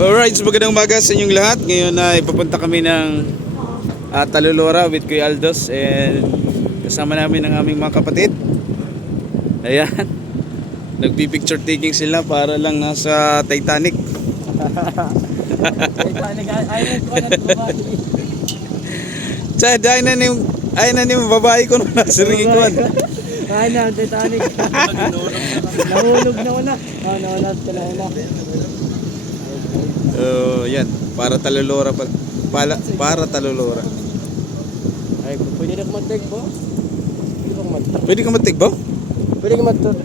Alright, so magandang umaga sa inyong lahat. Ngayon ay papunta kami ng Talulora with Kuya Aldos and kasama namin ang aming mga kapatid. Ayan, nagpipicture taking sila para lang nasa Titanic. Titanic, island ko na babae. Chad, ay na ni babae ko na nasa ringikuan. Ay na, Titanic. Nahulog na una. Nawala ka na una. Yan, para Talulora para Talulora. Ay, pwede na ka mag-take po? Pwede ka matigbaw? Pwede ka mag-tour.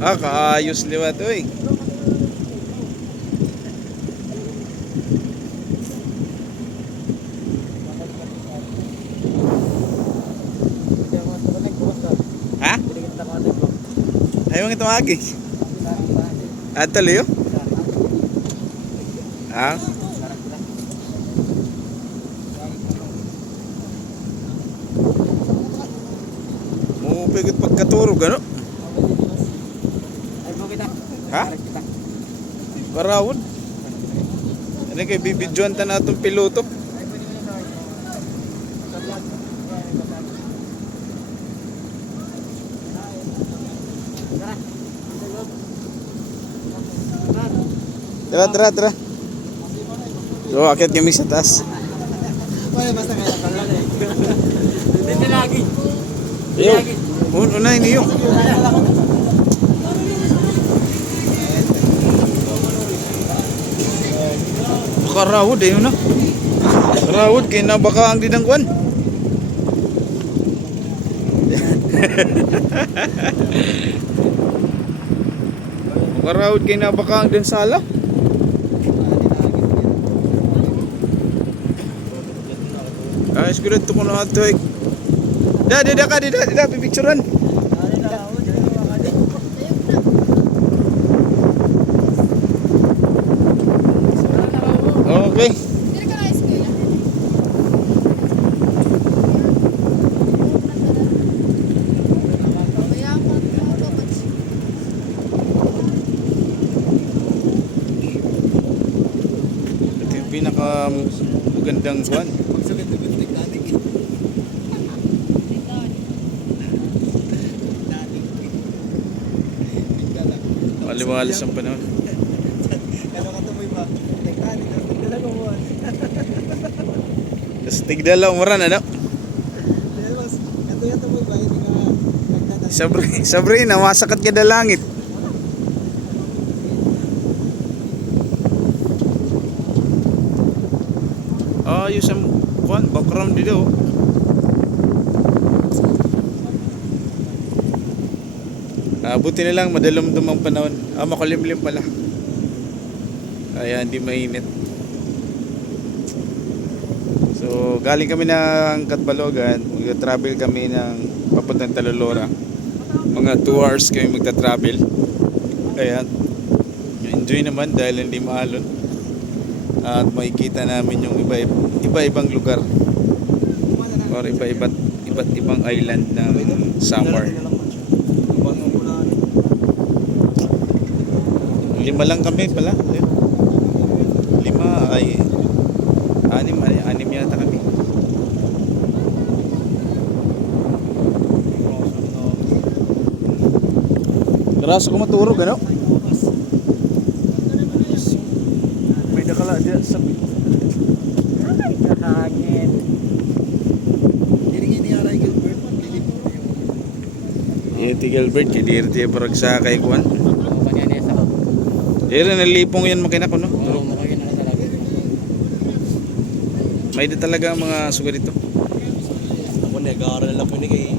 Kaayos liwat oy. Ha? Ayaw nga tumagi. Tuloy yun? Mupigit pagkaturog ano? Ha? Parawon? Ano kayo bibidyoan ta na itong piloto? Tara. So, akit kami sa taas. Dito lagi. Yo, unay niyo. Karawod eh, no? Karawod, kaya na baka ang dinangkuan. Karawod, kaya na baka ang dinsala. Siguro ito ko na ito eh. Dida, pipicturan. Okay. Ito yung pinaka magandang buwan. Maliwalis ang panahon. Tigdala umuran ano? Sabri na masakat ka na langit. Ayos ang background dito. Buti na lang madalumdum ang panahon. Makulimlim pala. Kaya hindi mainit. So galing kami ng Catbalogan, magta-travel kami ng papuntang Talulora. Mga 2 hours kami magta-travel. Ayan. Enjoy naman dahil hindi maalon. At makikita namin yung iba-ibang lugar. Or iba't ibang island ng Samar. 5 lang kami pala. 5 ay 6 yata kami. Karaso ko maturog ano? May nakala diyan sa Hangin. Gilbert, kaya parang sa kay Kuan. Nalipong yan makina ko no? May di talaga ang mga sugar dito. Ako nag-aaral lang po ni kay